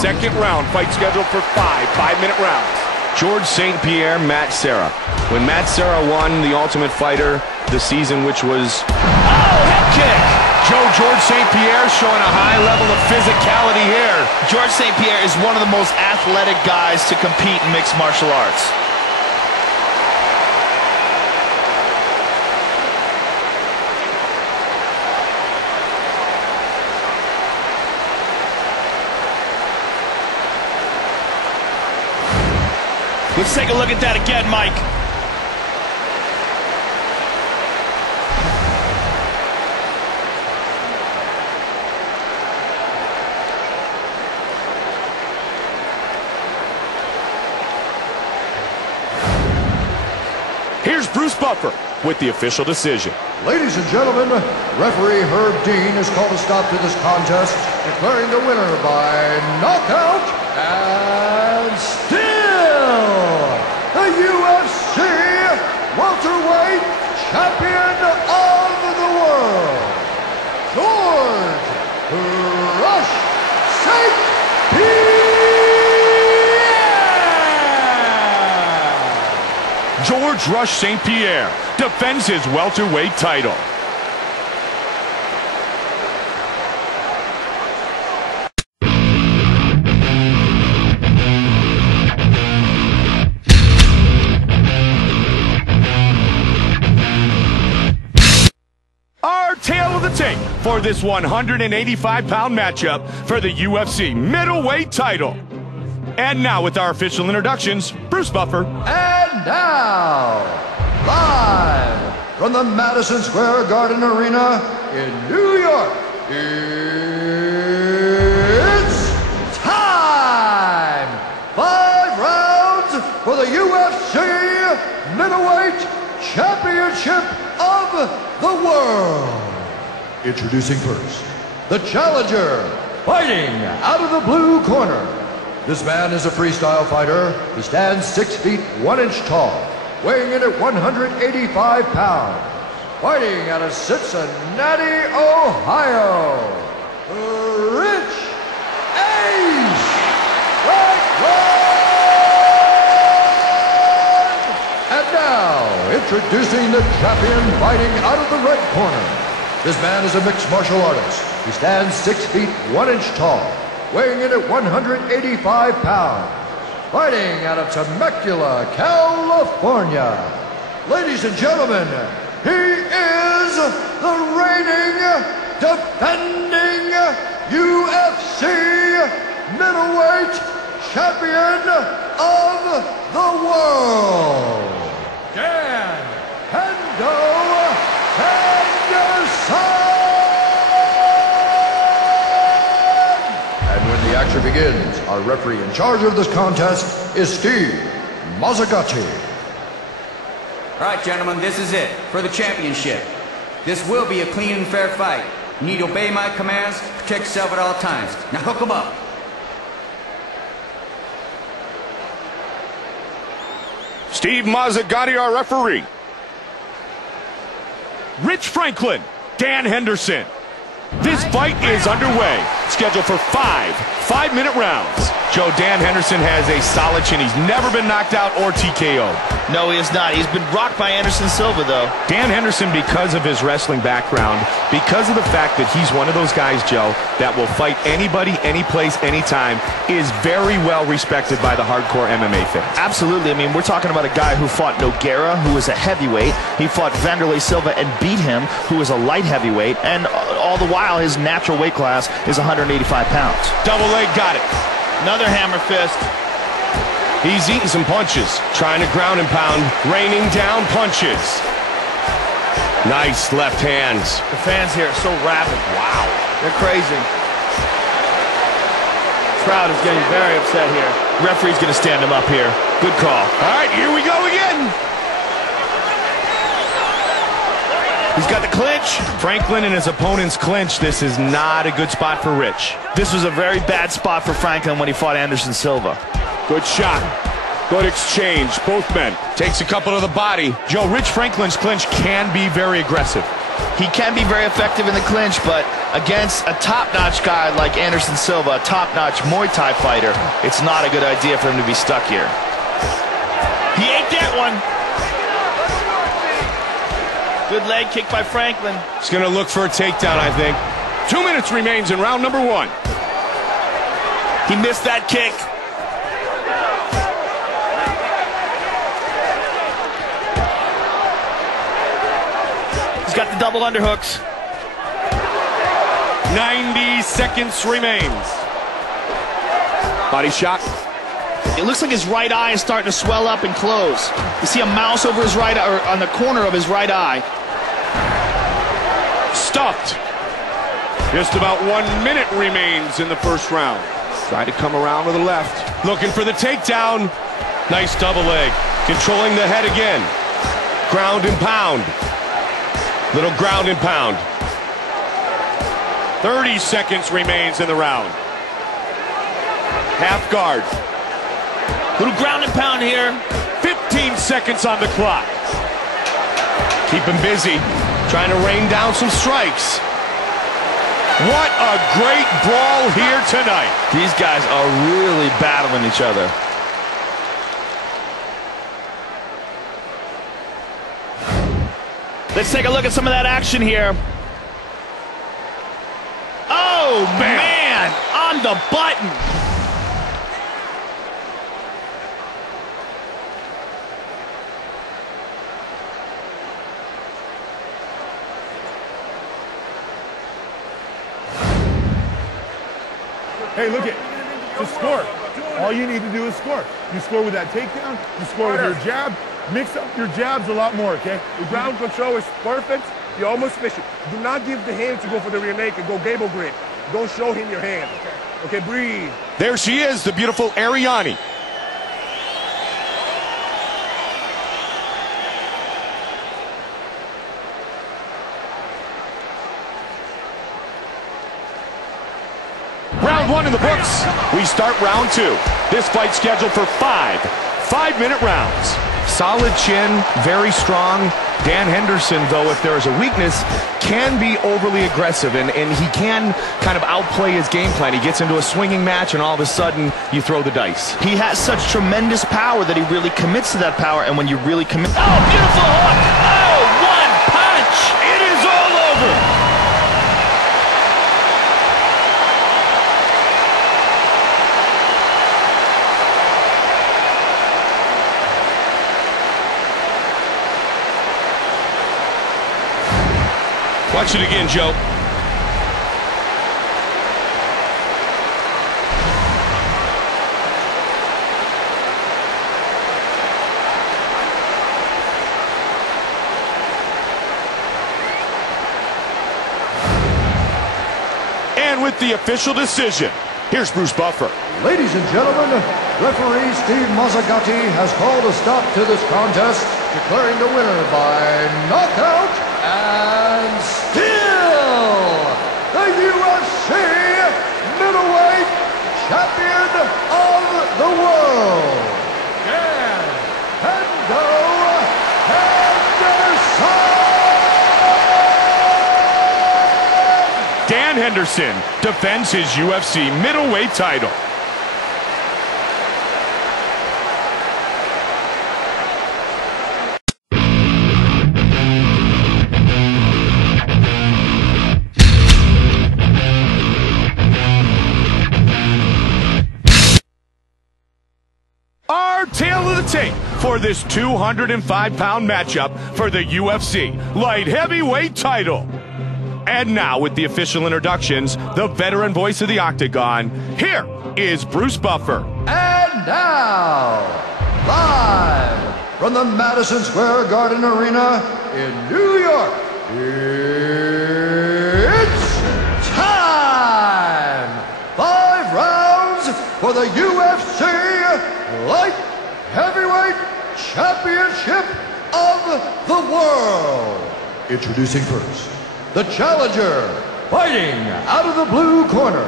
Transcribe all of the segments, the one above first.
Second round, fight scheduled for 5-minute rounds. George St. Pierre, Matt Serra. When Matt Serra won the Ultimate Fighter, the season which was... Oh, head kick! George St. Pierre showing a high level of physicality here. George St. Pierre is one of the most athletic guys to compete in mixed martial arts. Let's take a look at that again, Mike. Here's Bruce Buffer with the official decision. Ladies and gentlemen, referee Herb Dean has called a stop to this contest, declaring the winner by knockout and still the UFC welterweight champion of the world, George Rush St. Pierre! George Rush St. Pierre defends his welterweight title. Our tale of the tape for this 185-pound matchup for the UFC middleweight title. And now with our official introductions, Bruce Buffer. And now, live from the Madison Square Garden Arena in New York, it's time! 5 rounds for the UFC Middleweight Championship of the World. Introducing first, the challenger, fighting out of the blue corner. This man is a freestyle fighter. He stands 6 feet 1 inch tall, weighing in at 185 pounds. Fighting out of Cincinnati, Ohio, Rich Ace Franklin! And now, introducing the champion fighting out of the red corner. This man is a mixed martial artist. He stands 6 feet 1 inch tall, weighing in at 185 pounds, fighting out of Temecula, California. Ladies and gentlemen, he is the reigning, defending UFC middleweight champion of the world, Dan Hendo Henderson! The action begins. Our referee in charge of this contest is Steve Mazzagatti. All right, gentlemen, this is it for the championship. This will be a clean and fair fight. You need to obey my commands, protect yourself at all times. Now hook 'em up. Steve Mazzagatti, our referee. Rich Franklin, Dan Henderson. This fight is underway, scheduled for 5-minute rounds. Joe, Dan Henderson has a solid chin. He's never been knocked out or TKO'd. No, he is not. He's been rocked by Anderson Silva, though. Dan Henderson, because of his wrestling background, because of the fact that he's one of those guys, Joe, that will fight anybody, anyplace, anytime, is very well respected by the hardcore MMA fans. Absolutely. I mean, we're talking about a guy who fought Nogueira, who was a heavyweight. He fought Vanderlei Silva and beat him, who was a light heavyweight. And all the while, his natural weight class is 185 pounds. Double leg, got it. Another hammer fist. He's eating some punches, trying to ground and pound, raining down punches. Nice left hands. The fans here are so rabid. Wow. They're crazy. Crowd is getting very upset here. Referee's going to stand him up here. Good call. All right, here we go again. He's got the clinch. Franklin and his opponent's clinch. This is not a good spot for Rich. This was a very bad spot for Franklin when he fought Anderson Silva. Good shot. Good exchange. Both men. Takes a couple to the body. Joe, Rich Franklin's clinch can be very aggressive. He can be very effective in the clinch, but against a top-notch guy like Anderson Silva, a top-notch Muay Thai fighter, it's not a good idea for him to be stuck here. He ate that one. Good leg kick by Franklin. He's going to look for a takedown, I think. 2 minutes remains in round number 1. He missed that kick. He's got the double underhooks. 90 seconds remains. Body shot. It looks like his right eye is starting to swell up and close. You see a mouse over his right eye, or on the corner of his right eye. Stuffed. Just about 1 minute remains in the first round. Try to come around with the left. Looking for the takedown. Nice double leg. Controlling the head again. Ground and pound. Little ground and pound. 30 seconds remains in the round. Half guard. Little ground and pound here. 15 seconds on the clock. Keep him busy. Trying to rain down some strikes. What a great brawl here tonight. These guys are really battling each other. Let's take a look at some of that action here. Oh, man, on the button. Hey, look it. Just score. All you need to do is score. You score with that takedown. You score with your jab. Mix up your jabs a lot more, okay? The ground control is perfect. You're almost fishing. Do not give the hand to go for the rear naked. Go gable grip. Don't show him your hand. Okay, breathe. There she is, the beautiful Ariani. Round 1 in the books. We start round 2. This fight scheduled for 5 5-minute rounds. Solid chin, very strong. Dan Henderson, though, if there is a weakness, can be overly aggressive, and he can kind of outplay his game plan. He gets into a swinging match, and all of a sudden, you throw the dice. He has such tremendous power that he really commits to that power, and when you really commit... Oh, beautiful hook. Oh, one punch. It is all over. Watch it again, Joe. And with the official decision, here's Bruce Buffer. Ladies and gentlemen, referee Steve Mazzagatti has called a stop to this contest, declaring the winner by knockout and still the UFC middleweight champion of the world, Dan Henderson! Dan Henderson defends his UFC middleweight title. Our tale of the tape for this 205-pound matchup for the UFC light heavyweight title. And now, with the official introductions, the veteran voice of the Octagon, here is Bruce Buffer. And now, live from the Madison Square Garden Arena in New York, it's time! 5 rounds for the UFC Light Heavyweight Championship of the world. Introducing first, the challenger, fighting out of the blue corner.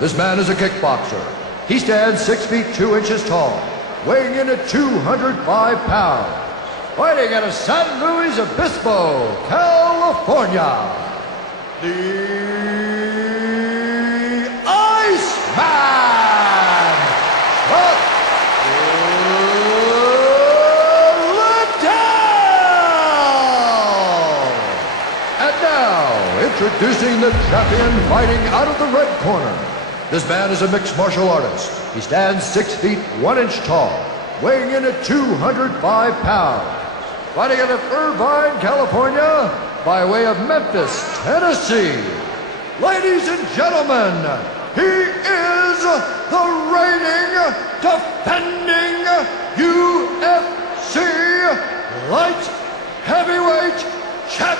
This man is a kickboxer. He stands 6 feet 2 inches tall, weighing in at 205 pounds. fighting out of San Luis Obispo, California, the Iceman, Chuck Liddell. And now, introducing the champion fighting out of the red corner. This man is a mixed martial artist. He stands 6 feet 1 inch tall, weighing in at 205 pounds. Fighting out of Irvine, California, by way of Memphis, Tennessee. Ladies and gentlemen, he is the reigning, defending UFC light heavyweight champion.